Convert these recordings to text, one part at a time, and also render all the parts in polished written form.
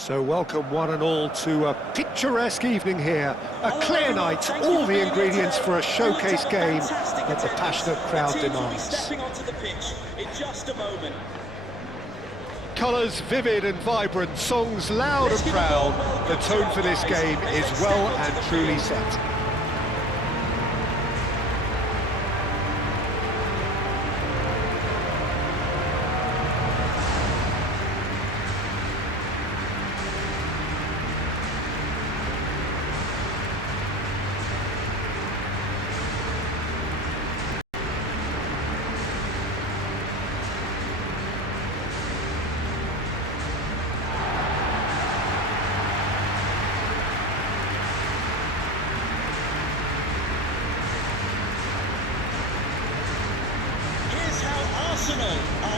So welcome one and all to a picturesque evening here. A clear night, all the ingredients for a showcase game that the passionate crowd demands. Stepping onto the pitch in just a moment. Colours vivid and vibrant, songs loud and proud. The tone for this game is well and truly set.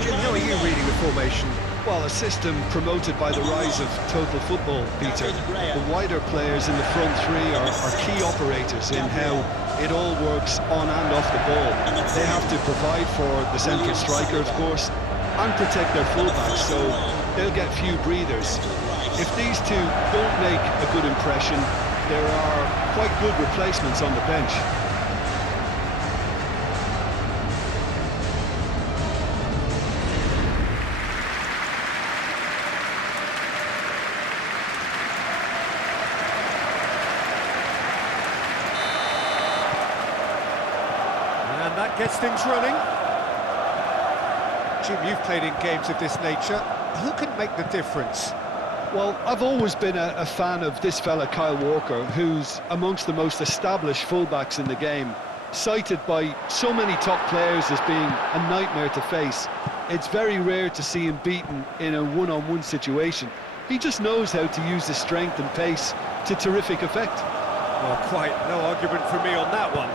Jim, how are you reading the formation? Well, a system promoted by the rise of total football, Peter. The wider players in the front three are key operators in how it all works on and off the ball. They have to provide for the central striker, of course, and protect their fullbacks, so they'll get few breathers. If these two don't make a good impression, there are quite good replacements on the bench. And that gets things running. Jim, you've played in games of this nature. Who can make the difference? Well, I've always been a fan of this fella, Kyle Walker, who's amongst the most established fullbacks in the game, cited by so many top players as being a nightmare to face. It's very rare to see him beaten in a one-on-one situation. He just knows how to use his strength and pace to terrific effect. Well, quite no argument from me on that one.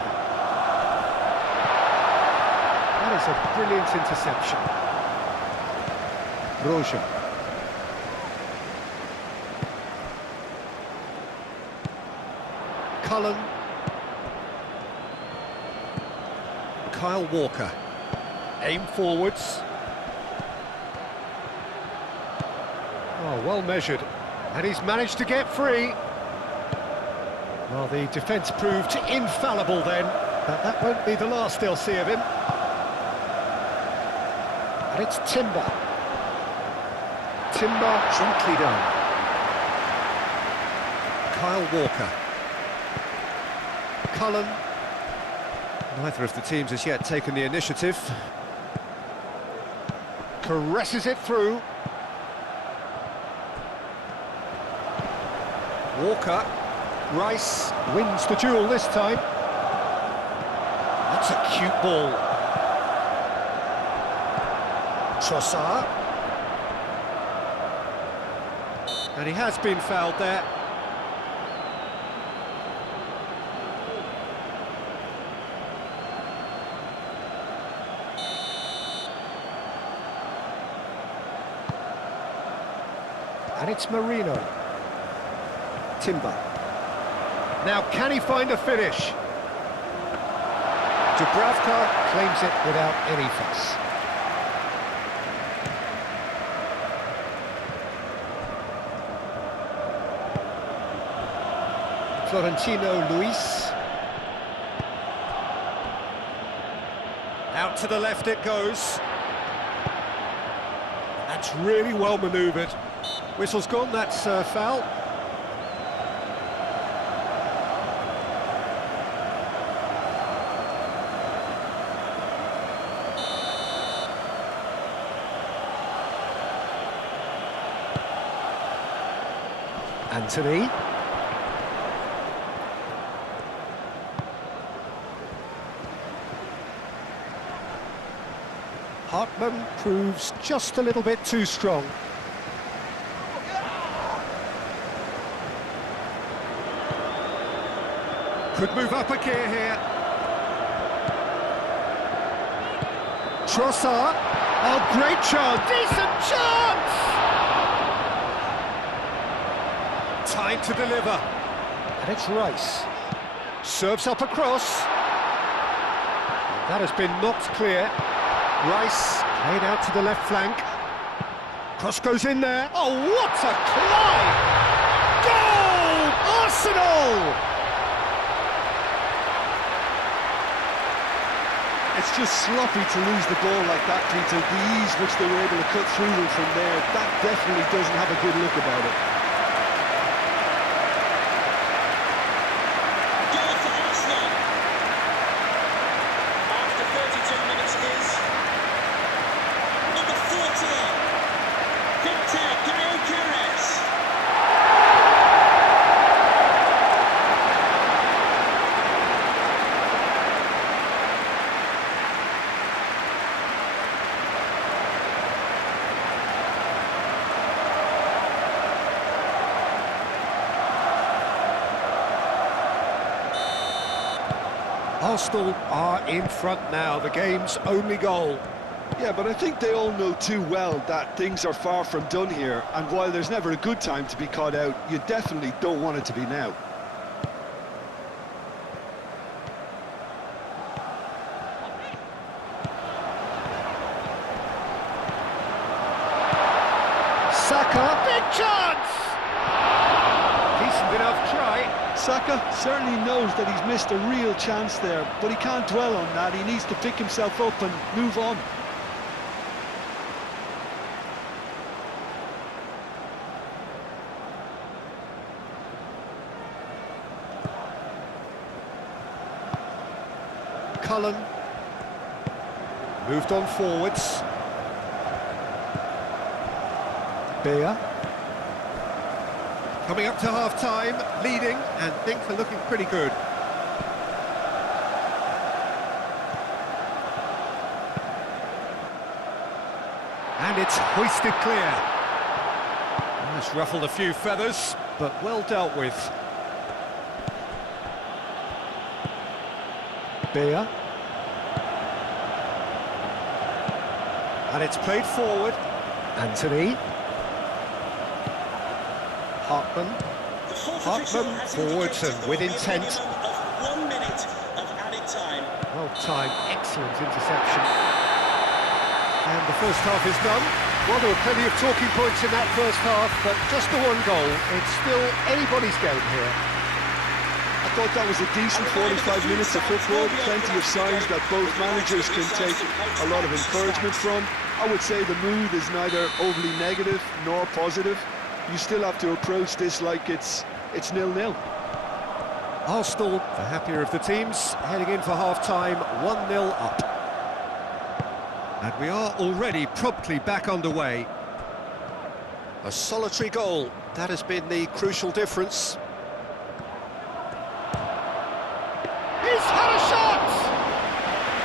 That is a brilliant interception. Roja. Cullen. Kyle Walker. Aim forwards. Oh, well measured. And he's managed to get free. Well, the defence proved infallible then. But that won't be the last they'll see of him. And it's Timber. Timber gently done. Kyle Walker. Cullen. Neither of the teams has yet taken the initiative. Caresses it through. Walker. Rice wins the duel this time. That's a cute ball. Trossard. And he has been fouled there. And it's Marino. Timber. Now, can he find a finish? Dubravka claims it without any fuss. Florentino Luis. Out to the left it goes. That's really well manoeuvred. Whistle's gone, that's foul. Anthony. Hartman proves just a little bit too strong. Could move up a gear here. Trossard. Oh, great chance. Decent chance! Time to deliver. And it's Rice. Serves up across. That has been knocked clear. Rice played out to the left flank. Cross goes in there. Oh, what a climb! Goal! Arsenal! It's just sloppy to lose the ball like that, Peter. The ease which they were able to cut through them from there, that definitely doesn't have a good look about it. Goal for Arsenal. After 32 minutes is number 14, Victor Gyökeres. Arsenal are in front now, the game's only goal. Yeah, but I think they all know too well that things are far from done here, and while there's never a good time to be caught out, you definitely don't want it to be now. Saka, big chance! Decent enough try. Saka certainly knows that he's missed a real chance there, but he can't dwell on that. He needs to pick himself up and move on. Cullen moved on forwards. Beer coming up to half-time, leading, and things are looking pretty good. And it's hoisted clear. That's ruffled a few feathers, but well dealt with. Beer. And it's played forward. Anthony. Hartman forwards and with intent. Of 1 minute of added time. Well timed, excellent interception. And the first half is done. Well, there were plenty of talking points in that first half, but just the one goal. It's still anybody's game here. I thought that was a decent 45 minutes of football, plenty of signs that both managers can take a lot of encouragement from. I would say the mood is neither overly negative nor positive. You still have to approach this like it's 0-0. Arsenal, the happier of the teams, heading in for half-time, 1-0 up. And we are already promptly back underway. A solitary goal, that has been the crucial difference. He's had a shot!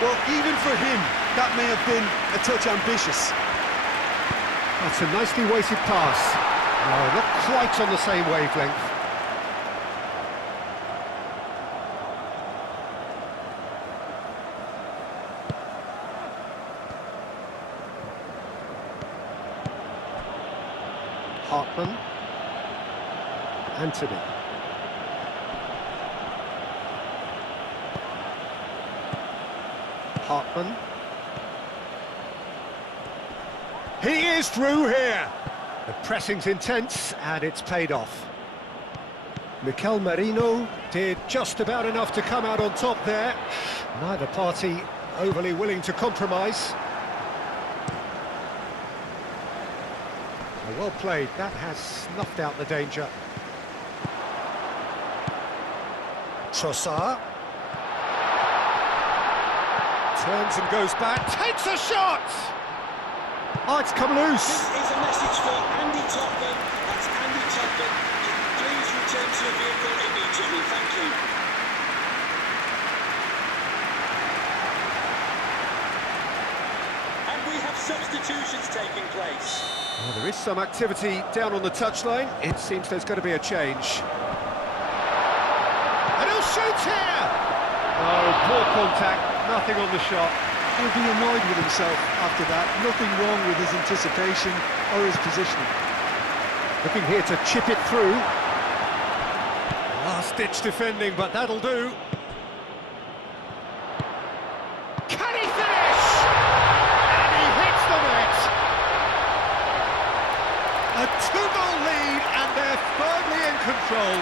Well, even for him, that may have been a touch ambitious. That's a nicely weighted pass. No, not quite on the same wavelength. Hartman. Anthony. Hartman. He is through here. The pressing's intense, and it's paid off. Mikel Merino did just about enough to come out on top there. Neither party overly willing to compromise. Well played, that has snuffed out the danger. Trossard. Turns and goes back, takes a shot! Oh, it's come loose. This is a message for Andy Topman. That's Andy Topman. Please return to your vehicle immediately. Thank you. And we have substitutions taking place. Well, there is some activity down on the touchline. It seems there's going to be a change. And he'll shoot here! Oh, poor contact, nothing on the shot. He'll be annoyed with himself after that. Nothing wrong with his anticipation or his positioning. Looking here to chip it through. Last-ditch defending, but that'll do. Can he finish? And he hits the net! control.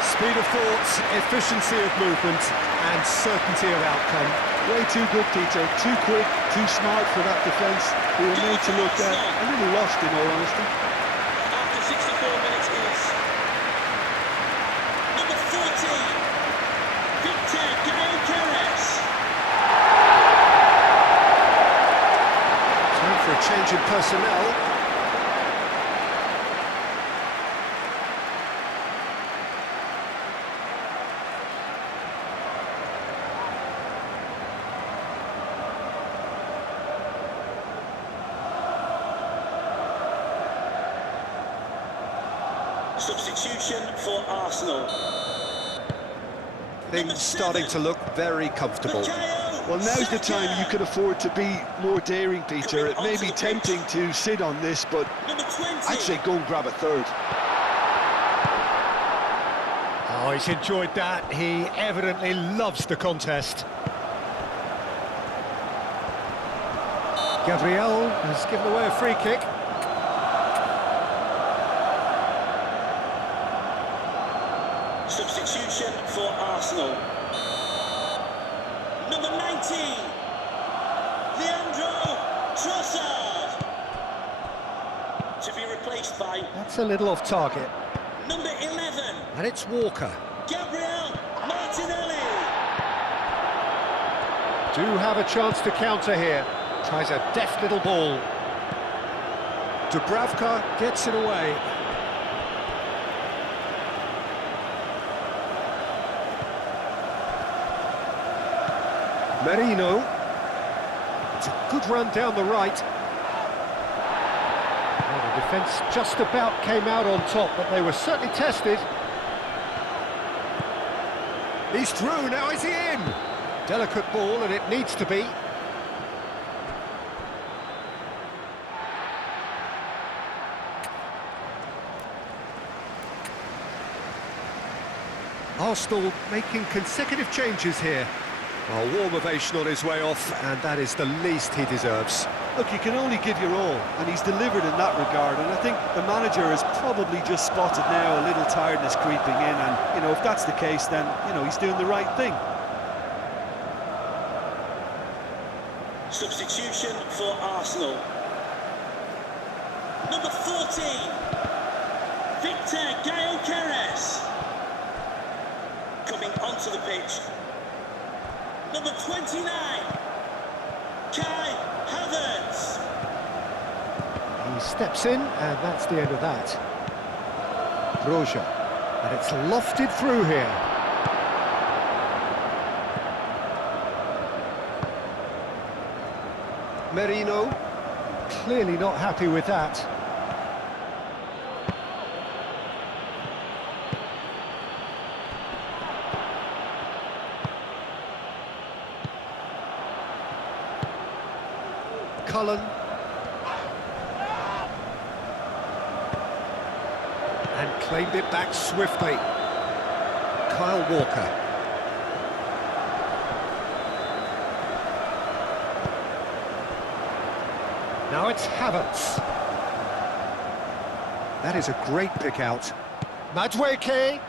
Speed of thought, efficiency of movement, and certainty of outcome. Way too good, Peter. Too quick, too smart for that defence. They were made to look a little lost, in all honesty. After 64 minutes is number 14, Victor Gyokeres. Time for a change in personnel. Substitution for Arsenal. Things starting to look very comfortable. Well, now's the time you can afford to be more daring, Peter. It may be tempting to sit on this, but I'd say go and grab a third. Oh, he's enjoyed that. He evidently loves the contest. Gabriel has given away a free kick. Substitution for Arsenal. Number 19, Leandro Trossard. To be replaced by... That's a little off target. Number 11. And it's Walker. Gabriel Martinelli. Do have a chance to counter here. Tries a deft little ball. Dubravka gets it away. Merino. It's a good run down the right. Well, the defence just about came out on top, but they were certainly tested. He's through, now is he in? Delicate ball, and it needs to be. Arsenal making consecutive changes here. A warm ovation on his way off, and that is the least he deserves. Look, you can only give your all, and he's delivered in that regard, and I think the manager has probably just spotted now a little tiredness creeping in, and, you know, if that's the case, then, you know, he's doing the right thing. Substitution for Arsenal. Number 14, Victor Gyokeres. Coming onto the pitch. Number 29, Kai Havertz. He steps in, and that's the end of that. Broja, and it's lofted through here. Merino, clearly not happy with that. Cullen. And claimed it back swiftly. Kyle Walker. Now it's Havertz. That is a great pick out. Madueke.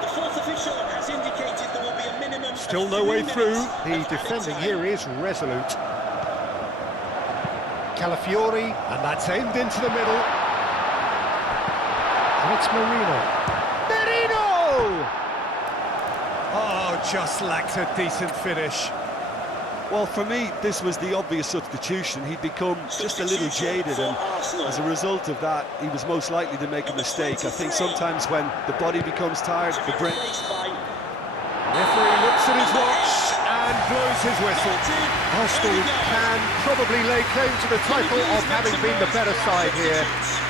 The fourth official has indicated there will be a minimum. Still no way through. The defending here is resolute. Calafiori, and that's aimed into the middle. And it's Merino. Merino! Oh, just lacked a decent finish. Well, for me, this was the obvious substitution. He'd become just a little jaded, and as a result of that, he was most likely to make a mistake. I think sometimes when the body becomes tired, the brain... Referee looks at his watch and blows his whistle. Arsenal can probably lay claim to the title of having been the better side here.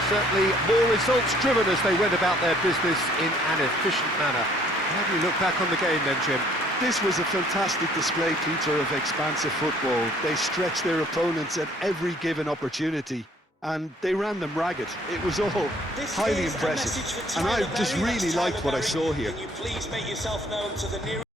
Certainly more results-driven as they went about their business in an efficient manner. How do you look back on the game then, Jim? This was a fantastic display, Peter, of expansive football. They stretched their opponents at every given opportunity, and they ran them ragged. It was all highly impressive, and I just really liked what I saw here. Can you please make yourself known to the nearest